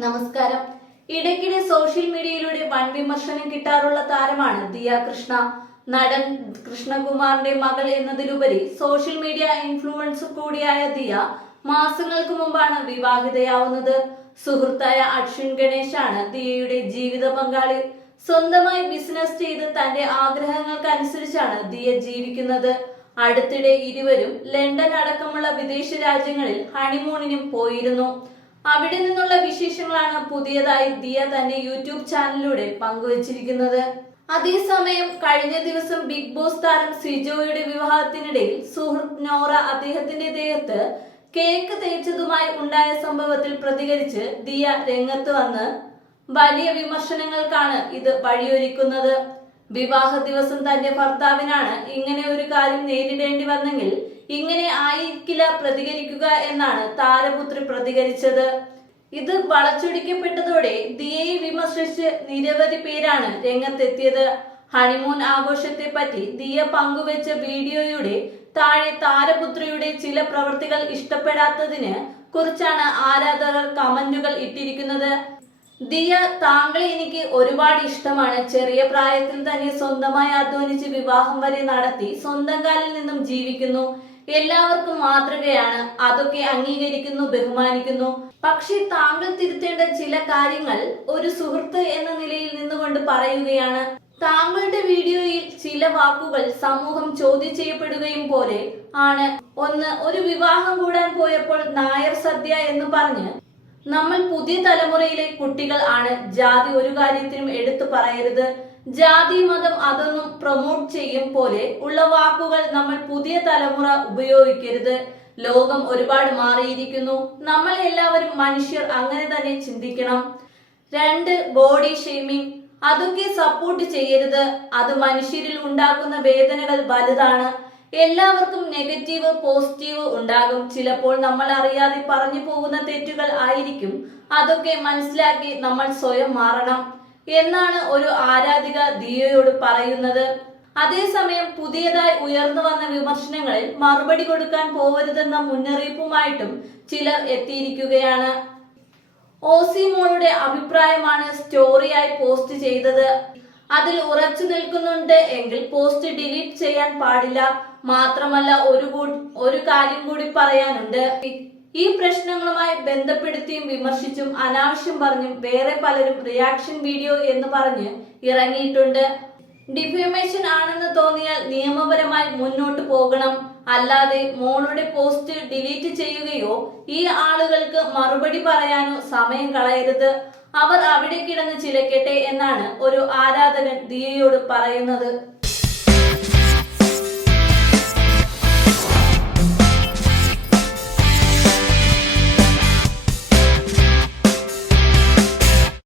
നമസ്കാരം. ഇടയ്ക്കിടെ സോഷ്യൽ മീഡിയയിലൂടെ വൻ വിമർശനം കിട്ടാറുള്ള താരമാണ് ദിയ കൃഷ്ണ. നടൻ കൃഷ്ണകുമാറിന്റെ മകൾ എന്നതിലുപരി സോഷ്യൽ മീഡിയ ഇൻഫ്ലുവൻസർ കൂടിയായ ദിയ മാസങ്ങൾക്ക് മുമ്പാണ് വിവാഹിതയാവുന്നത്. സുഹൃത്തായ അശ്വിൻ ഗണേശാണ് ദിയയുടെ ജീവിത പങ്കാളി. സ്വന്തമായി ബിസിനസ് ചെയ്ത് തന്റെ ആഗ്രഹങ്ങൾക്കനുസരിച്ചാണ് ദിയ ജീവിക്കുന്നത്. അടുത്തിടെ ഇരുവരും ലണ്ടൻ അടക്കമുള്ള വിദേശ രാജ്യങ്ങളിൽ ഹണിമൂണിനും പോയിരുന്നു. അവിടെ നിന്നുള്ള വിശേഷങ്ങളാണ് പുതിയതായി ദിയ തന്റെ യൂട്യൂബ് ചാനലിലൂടെ പങ്കുവച്ചിരിക്കുന്നത്. അതേസമയം കഴിഞ്ഞ ദിവസം ബിഗ് ബോസ് താരം സിജോയുടെ വിവാഹത്തിനിടയിൽ സുഹൃത്ത് നോറ അദ്ദേഹത്തിന്റെ ദേഹത്ത് കേക്ക് തേച്ചതുമായി ഉണ്ടായ സംഭവത്തിൽ പ്രതികരിച്ച് ദിയ രംഗത്ത് വന്ന് വലിയ വിമർശനങ്ങൾക്കാണ് ഇത് വഴിയൊരുക്കുന്നത്. വിവാഹ ദിവസം തന്റെ ഭർത്താവിനാണ് ഇങ്ങനെ ഒരു കാര്യം നേരിടേണ്ടി വന്നെങ്കിൽ ഇങ്ങനെ ആയിരിക്കില്ല പ്രതികരിക്കുക എന്നാണ് താരപുത്രി പ്രതികരിച്ചത്. ഇത് വളച്ചൊടിക്കപ്പെട്ടതോടെ ദിയയെ വിമർശിച്ച് നിരവധി പേരാണ് രംഗത്തെത്തിയത്. ഹണിമൂൺ ആഘോഷത്തെ പറ്റി ദിയ പങ്കുവെച്ച വീഡിയോയുടെ താഴെ താരപുത്രിയുടെ ചില പ്രവൃത്തികൾ ഇഷ്ടപ്പെടാത്തതിന് കുറിച്ചാണ് ആരാധകർ കമന്റുകൾ ഇട്ടിരിക്കുന്നത്. ദിയ, താങ്കളെ എനിക്ക് ഒരുപാട് ഇഷ്ടമാണ്. ചെറിയ പ്രായത്തിൽ തന്നെ സ്വന്തമായി അധ്വാനിച്ച് വിവാഹം വരെ നടത്തി സ്വന്തം കാലിൽ നിന്നും ജീവിക്കുന്നു. എല്ലാവർക്കും മാതൃകയാണ്. അതൊക്കെ അംഗീകരിക്കുന്നു, ബഹുമാനിക്കുന്നു. പക്ഷെ താങ്കൾ തിരുത്തേണ്ട ചില കാര്യങ്ങൾ ഒരു സുഹൃത്ത് എന്ന നിലയിൽ നിന്നുകൊണ്ട് പറയുകയാണ്. താങ്കളുടെ വീഡിയോയിൽ ചില വാക്കുകൾ സമൂഹം ചോദ്യം ചെയ്യപ്പെടുകയും പോലെ ആണ്. ഒന്ന്, ഒരു വിവാഹം കൂടാൻ പോയപ്പോൾ നായർ സദ്യ എന്ന് പറഞ്ഞ് നമ്മൾ പുതിയ തലമുറയിലെ കുട്ടികൾ ആണ്. ജാതി ഒരു കാര്യത്തിനും എടുത്തു പറയരുത്. ജാതി, മതം അതൊന്നും പ്രൊമോട്ട് ചെയ്യും പോലെ ഉള്ള വാക്കുകൾ നമ്മൾ പുതിയ തലമുറ ഉപയോഗിക്കരുത്. ലോകം ഒരുപാട് മാറിയിരിക്കുന്നു. നമ്മൾ എല്ലാവരും മനുഷ്യർ, അങ്ങനെ തന്നെ ചിന്തിക്കണം. രണ്ട്, ബോഡി ഷെയ്മിങ്, അതൊക്കെ സപ്പോർട്ട് ചെയ്യരുത്. അത് മനുഷ്യരിൽ ഉണ്ടാക്കുന്ന വേദനകൾ വലുതാണ്. എല്ലാവർക്കും നെഗറ്റീവ് പോസിറ്റീവ് ഉണ്ടാകും. ചിലപ്പോൾ നമ്മൾ അറിയാതെ പറഞ്ഞു പോകുന്ന തെറ്റുകൾ ആയിരിക്കും. അതൊക്കെ മനസ്സിലാക്കി നമ്മൾ സ്വയം മാറണം എന്നാണ് ഒരു ആരാധിക ദിയയോട് പറയുന്നത്. അതേസമയം പുതിയതായി ഉയർന്നു വന്ന വിമർശനങ്ങളിൽ മറുപടി കൊടുക്കാൻ പോവരുതെന്ന മുന്നറിയിപ്പുമായിട്ടും ചിലർ എത്തിയിരിക്കുകയാണ്. ഓസി മോളുടെ അഭിപ്രായമാണ് സ്റ്റോറിയായി പോസ്റ്റ് ചെയ്തത്. അതിൽ ഉറച്ചു നിൽക്കുന്നുണ്ട് എങ്കിൽ പോസ്റ്റ് ഡിലീറ്റ് ചെയ്യാൻ പാടില്ല. മാത്രമല്ല ഒരു കാര്യം കൂടി പറയാനുണ്ട്. ഈ പ്രശ്നങ്ങളുമായി ബന്ധപ്പെടുത്തിയും വിമർശിച്ചും അനാവശ്യം പറഞ്ഞും വേറെ പലരും റിയാക്ഷൻ വീഡിയോ എന്ന് പറഞ്ഞ് ഇറങ്ങിയിട്ടുണ്ട്. ഡിഫേമേഷൻ ആണെന്ന് തോന്നിയാൽ നിയമപരമായി മുന്നോട്ട് പോകണം. അല്ലാതെ മോളുടെ പോസ്റ്റ് ഡിലീറ്റ് ചെയ്യുകയോ ഈ ആളുകൾക്ക് മറുപടി പറയാനോ സമയം കളയരുത്. അവർ അവിടെ കിടന്ന് ചിലക്കട്ടെ എന്നാണ് ഒരു ആരാധകൻ ദിയയോട് പറയുന്നത്.